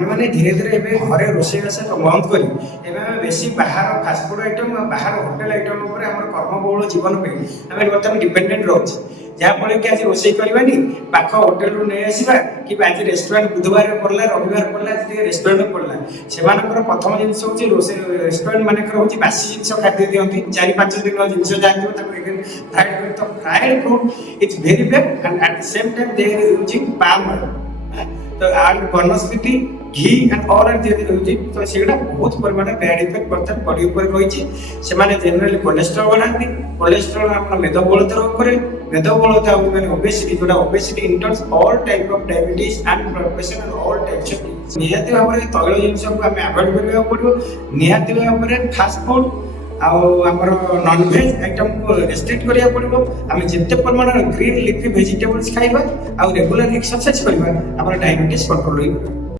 आम मैंने धीरे धीरे एवं घरे रोषेईबास बंद कर बेसी बाहर फास्टफुड आइटम बाहर होटेल आइटम आम कर्मबहुल जीवन पे आम बर्तमान डिपेंडेंट रोचे जहाँफल कि आज रोषे करवानी पाख होटेल रू नहीं आसवा कि आज रेस्टोरेंट बुधवार पड़ला रविवार पड़ला रेस्टोरेंट पड़ला से प्रथम जिनस हूँ रेस्टोरेंट मानक हूँ बासी जिन खाद्य दिखती 4-5 दिन जिनस जाए फ्राइड तो fried food it's very bad and at the same time they are using palm oil तो or vanaspati ghee and all are using तो सेटा बहुत परिमाण बैड इफेक्ट बर्तमान बॉडी ऊपर रही से जनरली कोलेस्ट्रॉल बढ़ाती कोलेस्ट्रॉल आप मेदबहुलता रोग करे मेदबहुलता मैंने ओबेसिटी जोटा obesity enters all type of diabetes and blood pressure and all types of निहाती भाव में तैल जिनस को आम अवॉइड करने पड़ो निहाती भाव में फास्ट फूड आमर नॉनवेज आइटम को रेस्ट्रिक्ट करिया पड़ो आम जिते परिमाण ग्रीन लिफी वेजिटेबल्स खाइबा आ रेगुलर एक्सरसाइज करबा हमर डायबिटीज कंट्रोल होई।